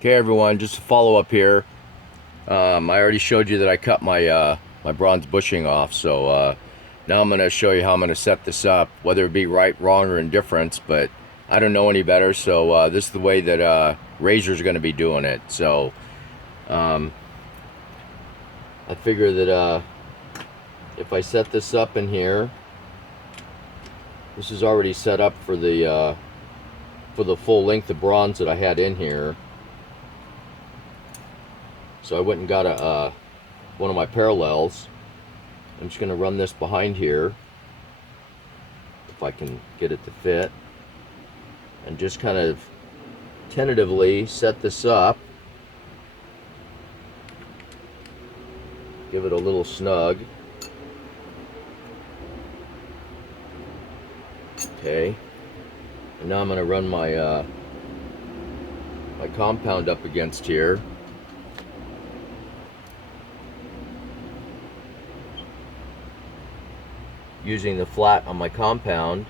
Okay, everyone, just a follow up here. I already showed you that I cut my bronze bushing off, so now I'm going to show you how I'm going to set this up, whether it be right, wrong, or indifference. But I don't know any better, so this is the way that Razor's going to be doing it. So um, I figure that if I set this up in here, this is already set up for the full length of bronze that I had in here. So I went and got one of my parallels. I'm just going to run this behind here, if I can get it to fit, and just kind of tentatively set this up. Give it a little snug. Okay. And now I'm going to run my my compound up against here. Using the flat on my compound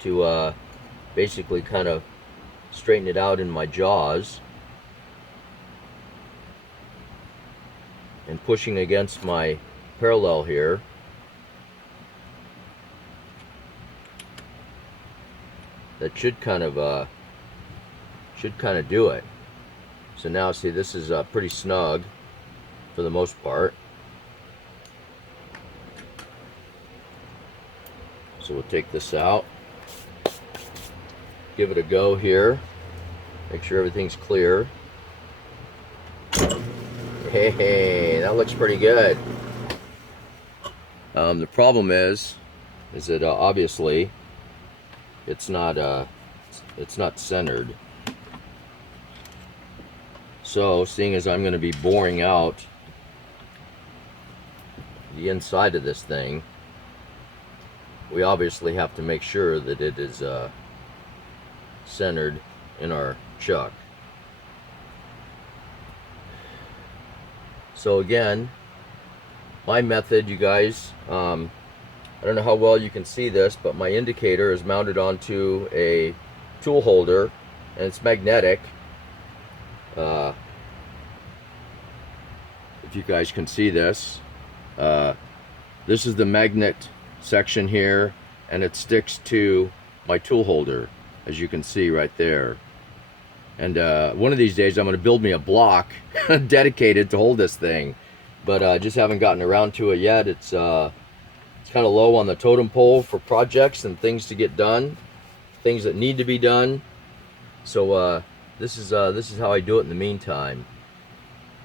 to basically kind of straighten it out in my jaws, and pushing against my parallel here. That should kind of do it. So now see, this is pretty snug for the most part. So we'll take this out, give it a go here, make sure everything's clear. Hey, that looks pretty good. The problem is that obviously it's not centered. So seeing as I'm going to be boring out the inside of this thing, we obviously have to make sure that it is centered in our chuck. So again, my method, you guys, I don't know how well you can see this, but my indicator is mounted onto a tool holder, and it's magnetic. If you guys can see this, this is the magnet section here, and it sticks to my tool holder, as you can see right there. And one of these days I'm going to build me a block dedicated to hold this thing, but just haven't gotten around to it yet. It's kind of low on the totem pole for projects and things to get done, things that need to be done. So this is how I do it in the meantime.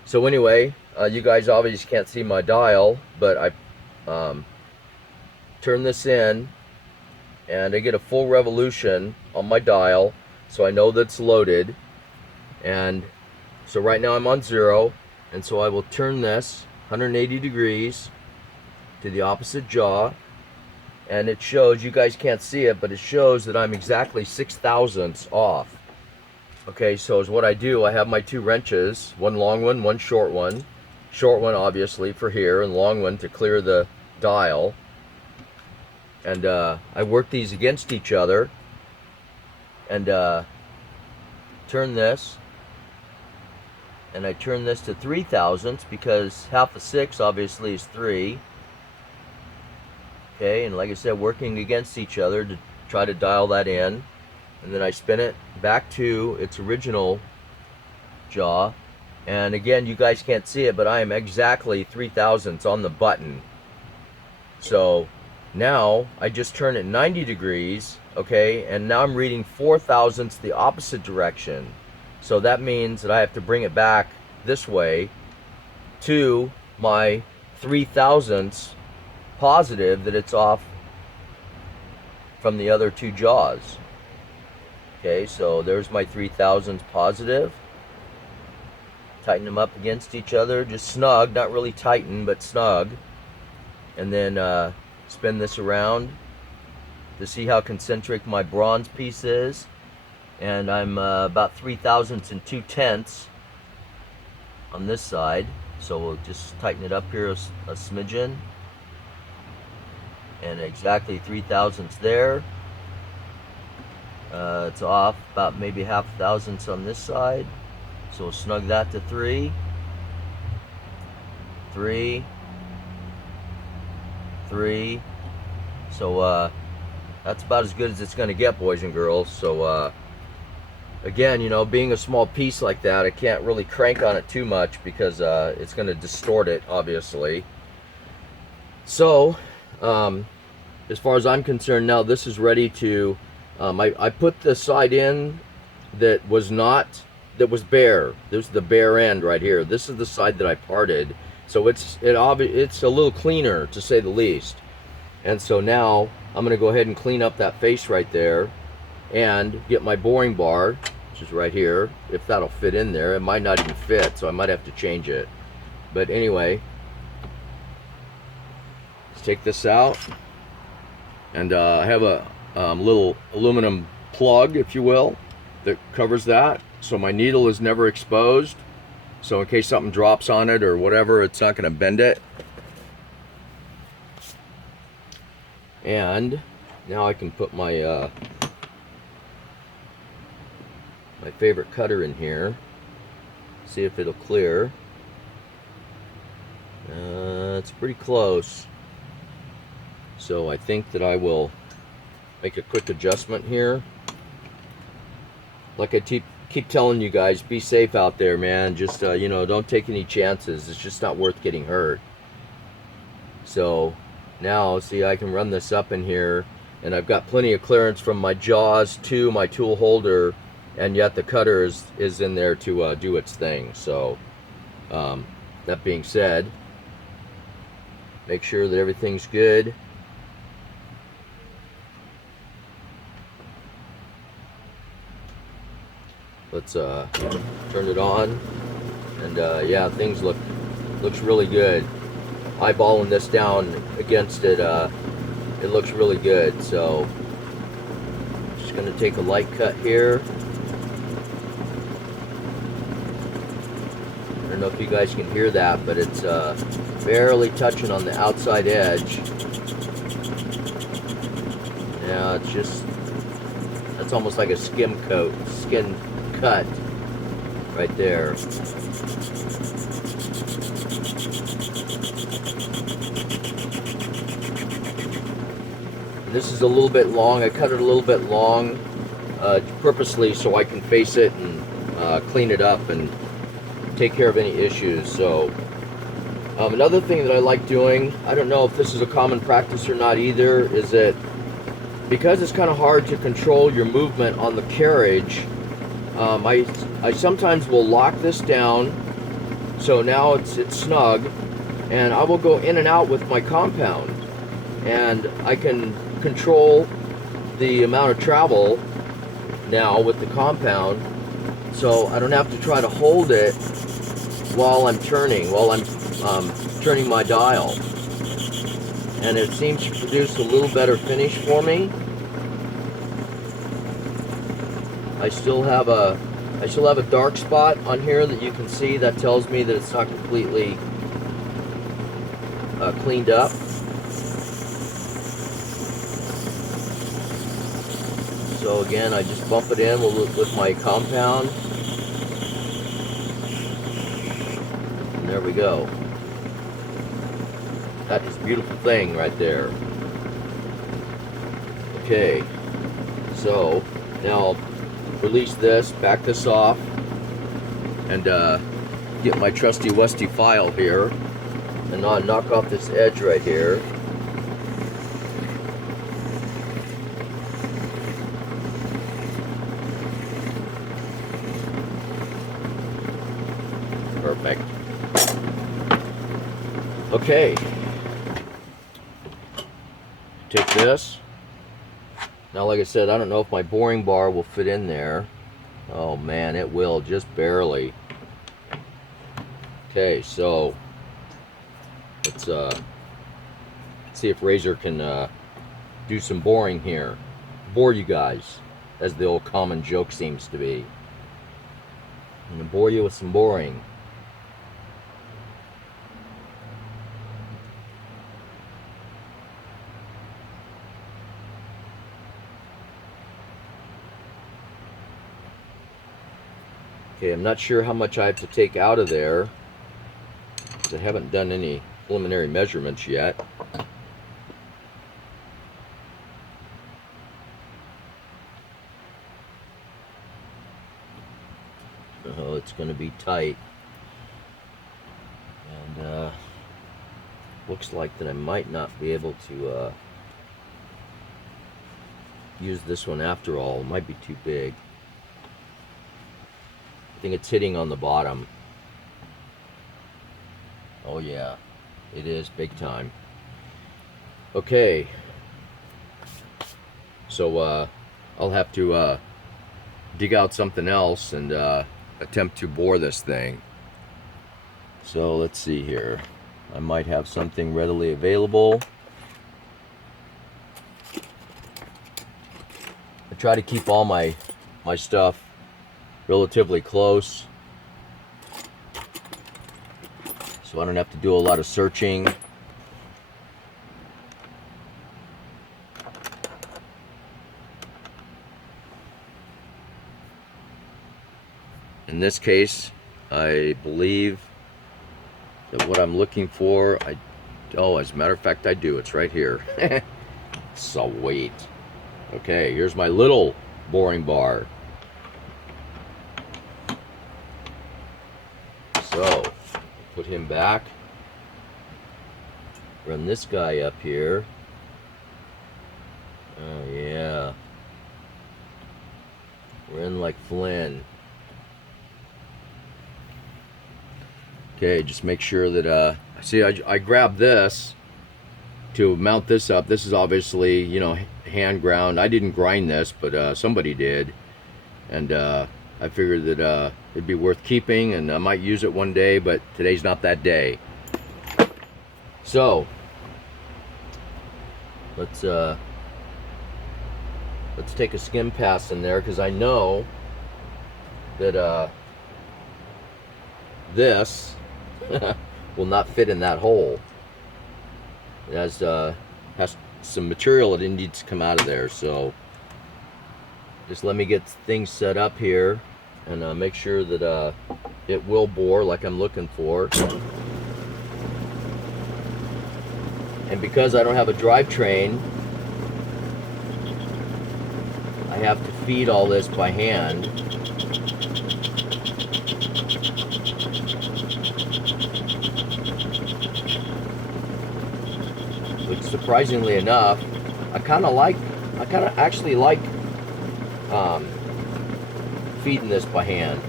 So anyway, you guys obviously can't see my dial, but I turn this in, and I get a full revolution on my dial, so I know that's loaded. And so right now I'm on 0, and so I will turn this 180 degrees to the opposite jaw, and it shows, you guys can't see it, but it shows that I'm exactly 6/1000ths off. Okay, so is what I do, I have my 2 wrenches, one long one short one. Short one obviously for here, and long one to clear the dial. And I work these against each other, and turn this, and I turn this to 3/1000ths, because half of 6 obviously is 3. Okay, and like I said, working against each other to try to dial that in, and then I spin it back to its original jaw. And again, you guys can't see it, but I am exactly 3/1000ths on the button. So now I just turn it 90 degrees, okay, and now I'm reading 4/1000ths the opposite direction. So that means that I have to bring it back this way to my 3/1000ths positive that it's off from the other 2 jaws. Okay, so there's my 3/1000ths positive. Tighten them up against each other, just snug, not really tighten, but snug. And then spin this around to see how concentric my bronze piece is. And I'm about 3/1000ths and 2/10ths on this side. So we'll just tighten it up here a smidgen. And exactly 3/1000ths there. It's off about maybe 0.5 thousandths on this side. So we'll snug that to 3, 3, 3. So that's about as good as it's going to get, boys and girls. So again, you know, being a small piece like that, I can't really crank on it too much because it's going to distort it, obviously. So as far as I'm concerned now, this is ready to, I put the side in that was bare. There's the bare end right here. This is the side that I parted. So it's a little cleaner, to say the least. And so now I'm going to go ahead and clean up that face right there and get my boring bar, which is right here, if that'll fit in there. It might not even fit, so I might have to change it. But anyway, let's take this out. And I have a little aluminum plug, if you will, that covers that, so my needle is never exposed. So in case something drops on it or whatever, it's not going to bend it. And now I can put my my favorite cutter in here. See if it'll clear. It's pretty close. So I think that I will make a quick adjustment here. Like I keep telling you guys, be safe out there, man. Just you know, don't take any chances. It's just not worth getting hurt. So now, see, I can run this up in here, and I've got plenty of clearance from my jaws to my tool holder, and yet the cutter is in there to do its thing. So that being said, make sure that everything's good. Let's turn it on, and yeah, things looks really good. Eyeballing this down against it, it looks really good. So just gonna take a light cut here. I don't know if you guys can hear that, but it's barely touching on the outside edge. Yeah, it's just, that's almost like a skin cut right there. And this is a little bit long. I cut it a little bit long purposely so I can face it and clean it up and take care of any issues. So another thing that I like doing, I don't know if this is a common practice or not either, is that because it's kind of hard to control your movement on the carriage, I sometimes will lock this down, so now it's snug, and I will go in and out with my compound, and I can control the amount of travel now with the compound, so I don't have to try to hold it while I'm turning my dial, and it seems to produce a little better finish for me. I still have a dark spot on here that you can see. That tells me that it's not completely cleaned up. So again, I just bump it in with my compound. And there we go. That is a beautiful thing right there. Okay, so now release this, back this off, and get my trusty Westy file here, and I'll knock off this edge right here. Perfect. Okay. Take this. Now, like I said, I don't know if my boring bar will fit in there. Oh man, it will, just barely. Okay, so let's see if Razor can do some boring here. Bore you guys, as the old common joke seems to be. I'm gonna bore you with some boring. Okay, I'm not sure how much I have to take out of there, because I haven't done any preliminary measurements yet. Oh, it's going to be tight. And looks like that I might not be able to use this one after all. It might be too big. I think it's hitting on the bottom. Oh yeah, it is big time. Okay, so I'll have to dig out something else and attempt to bore this thing. So let's see here. I might have something readily available. I try to keep all my stuff relatively close, so I don't have to do a lot of searching. In this case, I believe that what I'm looking for, oh, as a matter of fact, I do. It's right here. Sweet. Okay, here's my little boring bar. So, put him back. Run this guy up here. Oh, yeah. We're in like Flynn. Okay, just make sure that, see, I grabbed this to mount this up. This is obviously, you know, hand ground. I didn't grind this, but somebody did. And I figured that it'd be worth keeping, and I might use it one day, but today's not that day. So, let's take a skim pass in there, because I know that this will not fit in that hole. It has some material that needs to come out of there, so just let me get things set up here and make sure that it will bore like I'm looking for. And because I don't have a drivetrain, I have to feed all this by hand. Which, surprisingly enough, I kind of actually like feeding this by hand.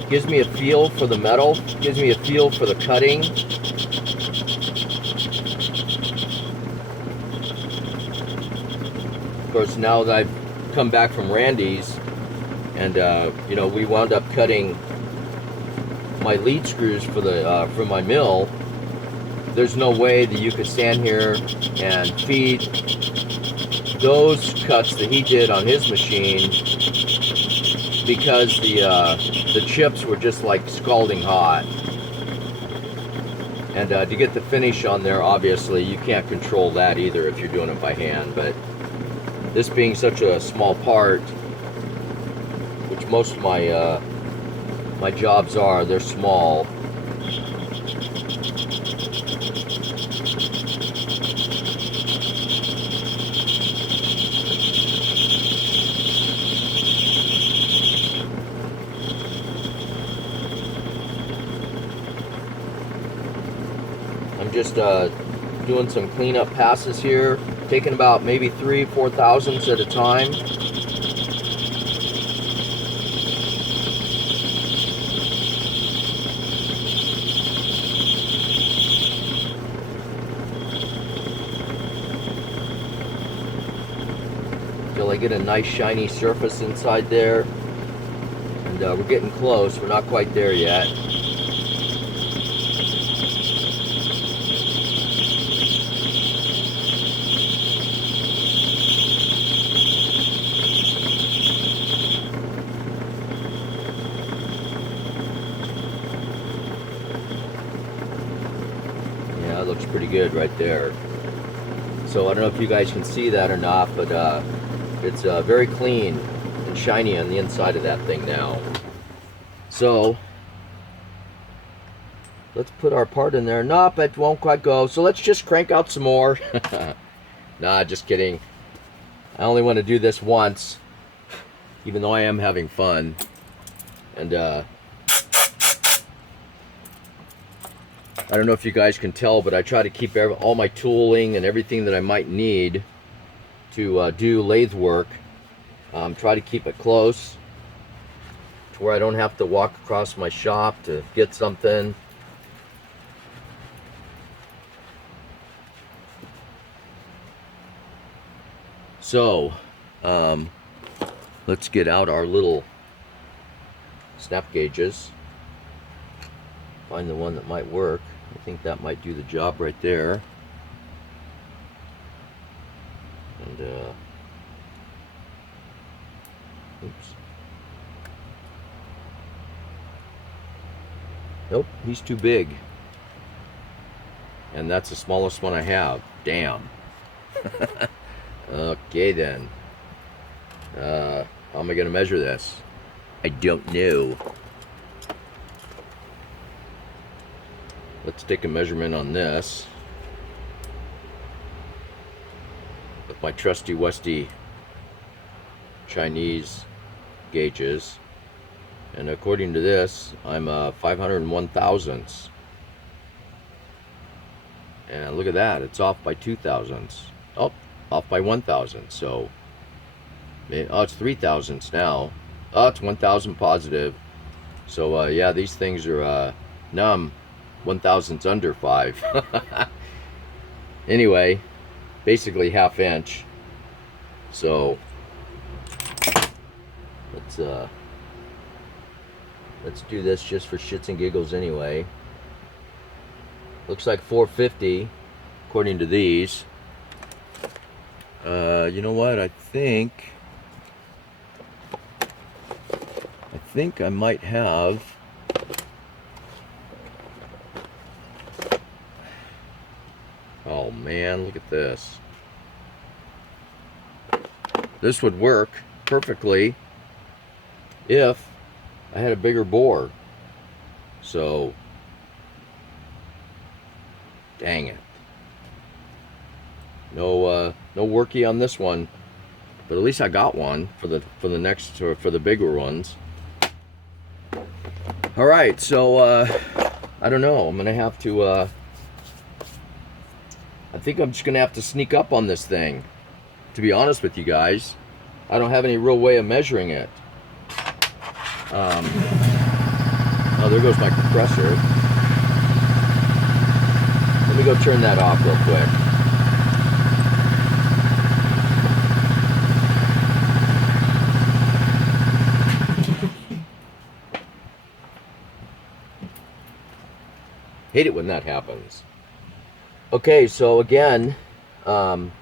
It gives me a feel for the metal, gives me a feel for the cutting. Of course, now that I've come back from Randy's, and you know, we wound up cutting my lead screws for the for my mill. There's no way that you could stand here and feed those cuts that he did on his machine, because the chips were just like scalding hot. And to get the finish on there, obviously you can't control that either if you're doing it by hand. But this being such a small part, which most of my my jobs are, they're small. I'm just doing some cleanup passes here, taking about maybe 3-4 thousandths at a time. Till I get a nice shiny surface inside there. And we're getting close, we're not quite there yet. Yeah, it looks pretty good right there. So I don't know if you guys can see that or not, but it's very clean and shiny on the inside of that thing now. So let's put our part in there. Nope, it won't quite go. So let's just crank out some more. Nah, just kidding. I only want to do this once, even though I am having fun. And I don't know if you guys can tell, but I try to keep all my tooling and everything that I might need to do lathe work. Try to keep it close to where I don't have to walk across my shop to get something. So, let's get out our little snap gauges. Find the one that might work. I think that might do the job right there. And, oops. Nope, he's too big. And that's the smallest one I have. Damn. Okay then. How am I going to measure this? I don't know. Let's take a measurement on this with my trusty westy Chinese gauges. And according to this, I'm 501 thousandths. And look at that, it's off by 2 thousandths. Oh, off by 1 thousandth. So, oh, it's 3 thousandths now. Oh, it's 1,000 positive. So, yeah, these things are, now I'm 1 thousandths under 5. Anyway, basically ½ inch. So, let's do this just for shits and giggles anyway. Looks like 450 according to these. You know what? I think I might have oh man, look at this. This would work perfectly if I had a bigger bore. So dang it. No worky on this one, but at least I got one for the next, or for the bigger ones. All right, so I don't know. I'm gonna have to. I think I'm just gonna have to sneak up on this thing. To be honest with you guys, I don't have any real way of measuring it. Oh, there goes my compressor. Let me go turn that off real quick. Hate it when that happens. Okay, so again, you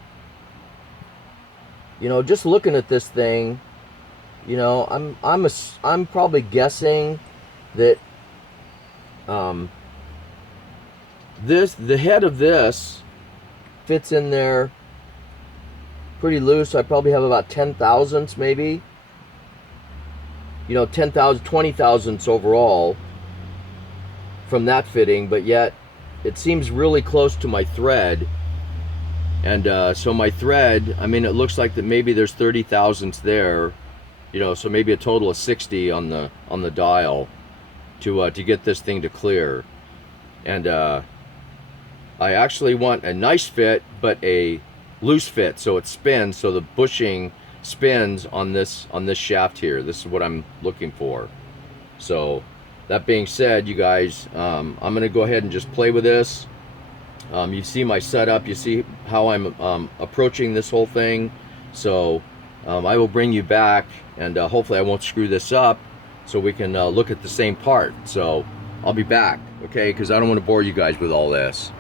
know, just looking at this thing, you know, I'm probably guessing that the head of this fits in there pretty loose. I probably have about 10 thousandths maybe. You know, 10,000, 20 thousandths overall from that fitting, but yet it seems really close to my thread. And so my thread, I mean, it looks like that maybe there's 30 thousandths there, you know, so maybe a total of 60 on the dial to get this thing to clear. And I actually want a nice fit, but a loose fit, so it spins, so the bushing spins on this shaft here. This is what I'm looking for. So that being said, you guys, I'm gonna go ahead and just play with this. You see my setup, you see how I'm approaching this whole thing. So I will bring you back, and hopefully I won't screw this up, so we can look at the same part. So I'll be back, okay, because I don't want to bore you guys with all this.